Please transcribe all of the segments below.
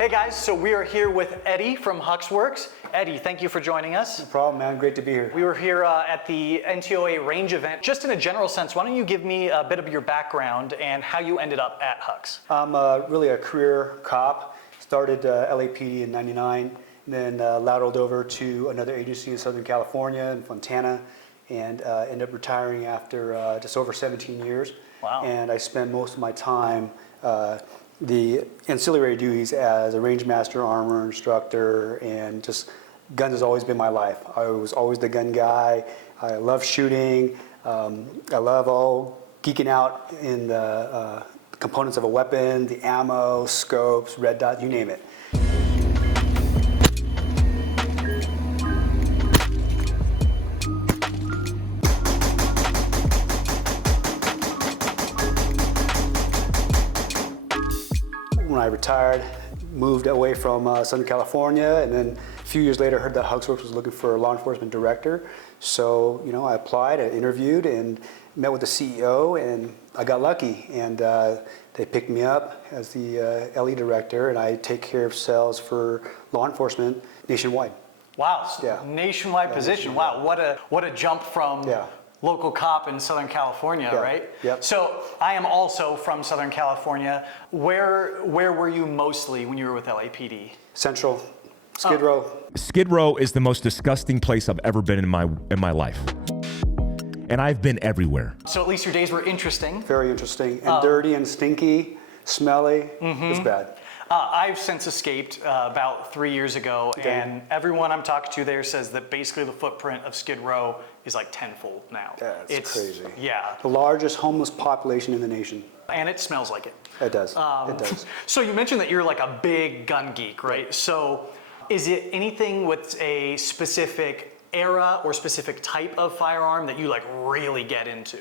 Hey guys, so we are here with Eddie from Huxwrx. Eddie, thank you for joining us. No problem, man. Great to be here. We were here at the NTOA range event. Just in a general sense, why don't you give me a bit of your background and how you ended up at Hux? I'm really a career cop. Started LAPD in '99, then lateraled over to another agency in Southern California, in Fontana, and ended up retiring after just over 17 years. Wow. And I spent most of my time the ancillary duties as a range master, armor instructor, and just guns has always been my life. I was always the gun guy. I love shooting. I love geeking out in the components of a weapon, the ammo, scopes, red dot, you name it. When I retired, moved away from Southern California, and then a few years later heard that Huxwrx was looking for a law enforcement director. So, I applied, I interviewed, and met with the CEO, and I got lucky. And they picked me up as the LE director, and I take care of sales for law enforcement nationwide. Wow, Yeah. Nationwide position. Wow, what a jump from local cop in Southern California, right? Yep. So I am also from Southern California. Where were you mostly when you were with LAPD? Central, Skid Row. Skid Row is the most disgusting place I've ever been in my life. And I've been everywhere. So at least your days were interesting. Very interesting, and dirty and stinky, smelly. It's bad. I've since escaped about 3 years ago, and everyone I'm talking to there says that basically the footprint of Skid Row is like tenfold now. Yeah, it's crazy. Yeah. The largest homeless population in the nation. And it smells like it. It does. It does. So you mentioned that you're like a big gun geek, right? So is it anything with a specific era or specific type of firearm that you like really get into?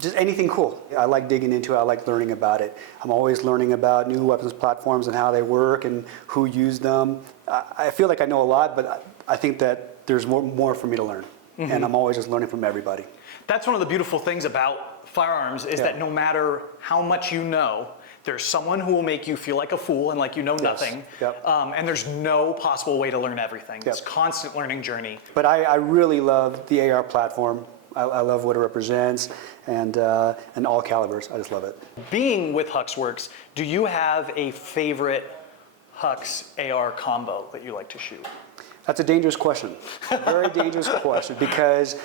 Just anything cool. I like digging into it. I like learning about it. I'm always learning about new weapons platforms and how they work and who used them. I feel like I know a lot, but I think that there's more for me to learn. And I'm always just learning from everybody. That's one of the beautiful things about firearms is that no matter how much you know, there's someone who will make you feel like a fool and like you know nothing. Yep. And there's no possible way to learn everything. It's a constant learning journey. But I really love the AR platform. I love what it represents, and all calibers. I just love it. Being with Huxwrx, do you have a favorite Hux AR combo that you like to shoot? That's a dangerous question. Very dangerous question, because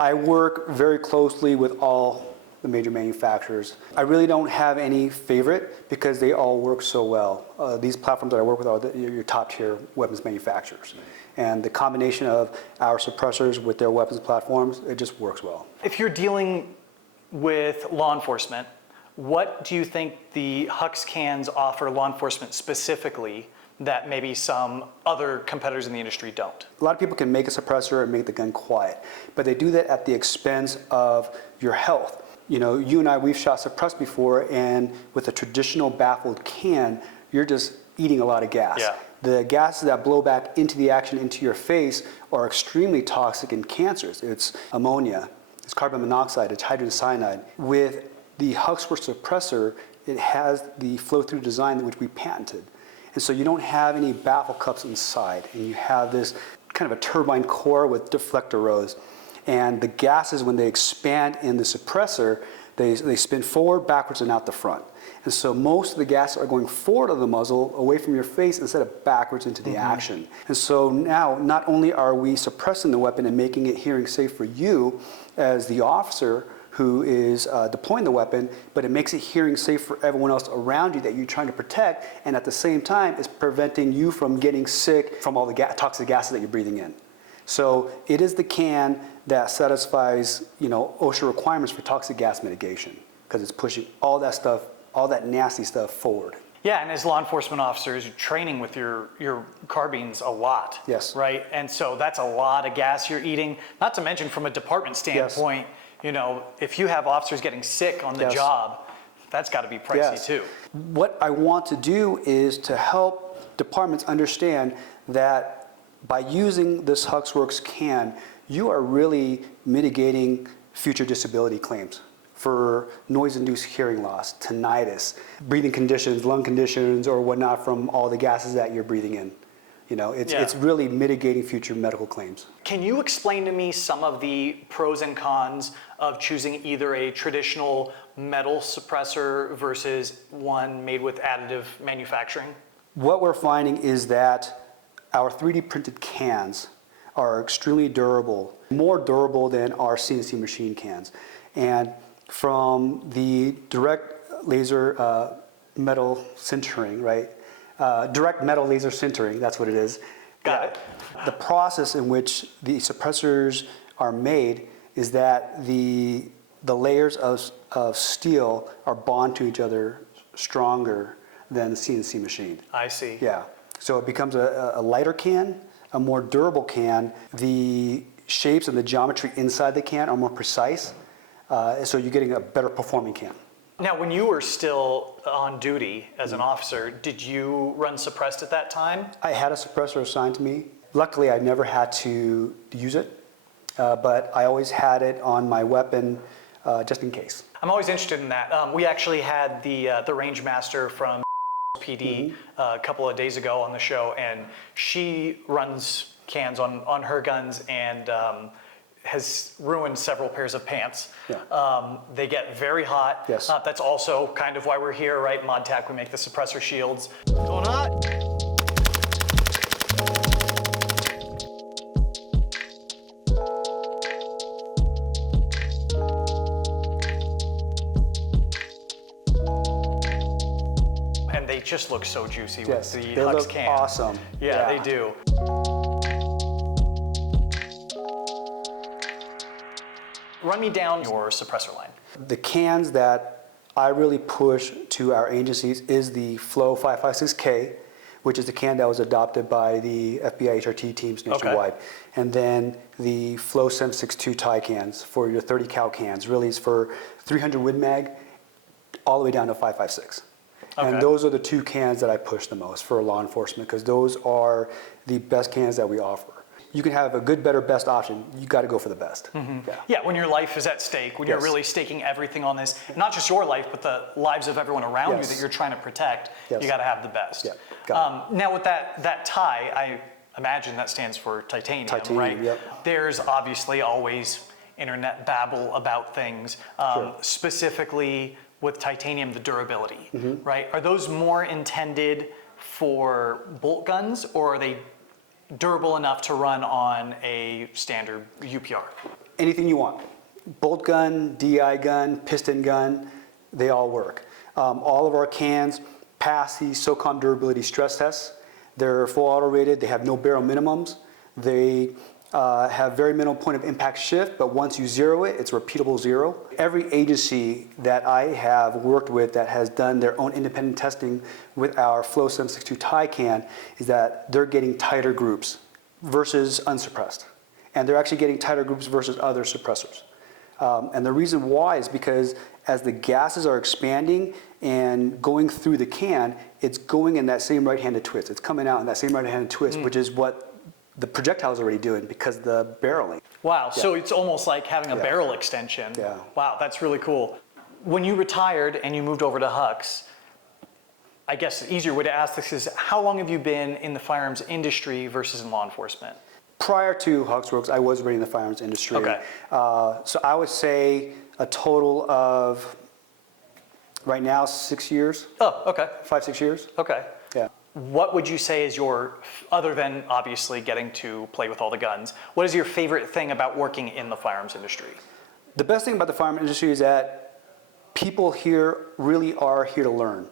I work very closely with all the major manufacturers. I really don't have any favorite because they all work so well. These platforms that I work with are your top tier weapons manufacturers. And the combination of our suppressors with their weapons platforms, it just works well. If you're dealing with law enforcement, what do you think the Hux cans offer law enforcement specifically that maybe some other competitors in the industry don't? A lot of people can make a suppressor and make the gun quiet, but they do that at the expense of your health. You and I, we've shot suppressed before, and with a traditional baffled can, you're just eating a lot of gas. Yeah. The gases that blow back into the action, into your face, are extremely toxic and cancerous. It's ammonia, it's carbon monoxide, it's hydrogen cyanide. With the Huxwrx suppressor, it has the flow-through design which we patented. And so you don't have any baffle cups inside, and you have this kind of a turbine core with deflector rows. And the gases, when they expand in the suppressor, they spin forward, backwards, and out the front. And so most of the gases are going forward of the muzzle, away from your face, instead of backwards into the action. And so now, not only are we suppressing the weapon and making it hearing safe for you as the officer who is deploying the weapon, but it makes it hearing safe for everyone else around you that you're trying to protect, and at the same time, it's preventing you from getting sick from all the toxic gases that you're breathing in. So it is the can that satisfies, OSHA requirements for toxic gas mitigation, because it's pushing all that stuff, all that nasty stuff forward. Yeah, and as law enforcement officers, you're training with your carbines a lot. Yes. Right? And so that's a lot of gas you're eating. Not to mention from a department standpoint, if you have officers getting sick on the job, that's got to be pricey too. What I want to do is to help departments understand that by using this Huxwrx can, you are really mitigating future disability claims for noise-induced hearing loss, tinnitus, breathing conditions, lung conditions, or whatnot from all the gases that you're breathing in. It's really mitigating future medical claims. Can you explain to me some of the pros and cons of choosing either a traditional metal suppressor versus one made with additive manufacturing? What we're finding is that our 3D printed cans are extremely durable, more durable than our CNC machine cans. And from the direct laser metal sintering, right? Direct metal laser sintering, that's what it is. Got it. The process in which the suppressors are made is that the layers of steel are bond to each other stronger than the CNC machine. I see. Yeah. So it becomes a lighter can, a more durable can. The shapes and the geometry inside the can are more precise, so you're getting a better performing can. Now, when you were still on duty as an officer, did you run suppressed at that time? I had a suppressor assigned to me. Luckily, I never had to use it, but I always had it on my weapon just in case. I'm always interested in that. We actually had the range master from PD a couple of days ago on the show, and she runs cans on her guns and has ruined several pairs of pants. Yeah. They get very hot. Yes. That's also kind of why we're here, right? ModTac, we make the suppressor shields. Going hot. And they just look so juicy Yes, with the they Hux look can. awesome. Yeah, they do. Run me down your suppressor line. The cans that I really push to our agencies is the Flow 556K, which is the can that was adopted by the FBI HRT teams nationwide. And then the Flow 762 tie cans for your 30 cal cans. Really is for 300 Win Mag all the way down to 556. Okay. And those are the two cans that I push the most for law enforcement because those are the best cans that we offer. You can have a good, better, best option. You got to go for the best. Yeah, when your life is at stake, when you're Yes. really staking everything on this, not just your life, but the lives of everyone around you Yes. that you're trying to protect, Yes. you got to have the best. Yeah, got Now with that tie, I imagine that stands for titanium, Titanium, right? yep. There's obviously always internet babble about things, Sure. specifically with titanium, the durability, Mm-hmm. right? Are those more intended for bolt guns, or are they durable enough to run on a standard UPR? Anything you want. Bolt gun, DI gun, piston gun, they all work. All of our cans pass the SOCOM durability stress tests. They're full auto rated, they have no barrel minimums. They have very minimal point of impact shift, but once you zero it, it's a repeatable zero. Every agency that I have worked with that has done their own independent testing with our Flow 762 tie can is that they're getting tighter groups versus unsuppressed. And they're actually getting tighter groups versus other suppressors. And the reason why is because as the gases are expanding and going through the can, it's going in that same right-handed twist. It's coming out in that same right-handed twist, which is what the projectile is already doing because the barreling. Wow, so it's almost like having a barrel extension. Yeah. Wow, that's really cool. When you retired and you moved over to Hux, I guess the easier way to ask this is how long have you been in the firearms industry versus in law enforcement? Prior to Huxwrx, I was already in the firearms industry. Okay. So I would say a total of, right now, 6 years, Oh, okay, 5-6 years. okay. Yeah. What would you say is your, other than obviously getting to play with all the guns, what is your favorite thing about working in the firearms industry? The best thing about the firearm industry is that people here really are here to learn.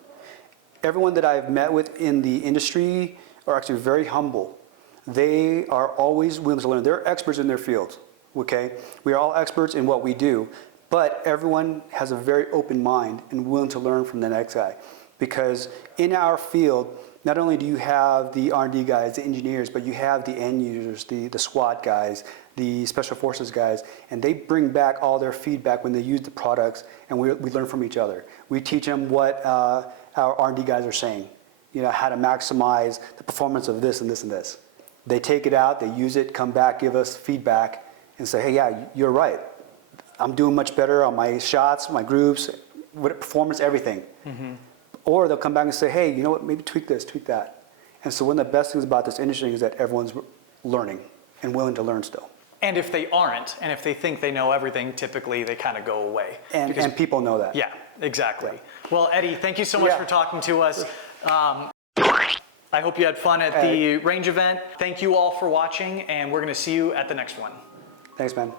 Everyone that I've met with in the industry are actually very humble. They are always willing to learn. They're experts in their fields, okay? We are all experts in what we do, but everyone has a very open mind and willing to learn from the next guy. Because in our field, not only do you have the R&D guys, the engineers, but you have the end users, the SWAT guys, the special forces guys, and they bring back all their feedback when they use the products, and we learn from each other. We teach them what our R&D guys are saying, you know, how to maximize the performance of this and this and this. They take it out, they use it, come back, give us feedback, and say, hey, yeah, you're right. I'm doing much better on my shots, my groups, performance, everything. Or they'll come back and say, hey, you know what, maybe tweak this, tweak that. And so one of the best things about this industry is that everyone's learning and willing to learn still. And if they aren't, and if they think they know everything, typically they kind of go away. And people know that. Yeah, exactly. Well, Eddie, thank you so much for talking to us. I hope you had fun at the range event. Thank you all for watching, and we're going to see you at the next one. Thanks, man.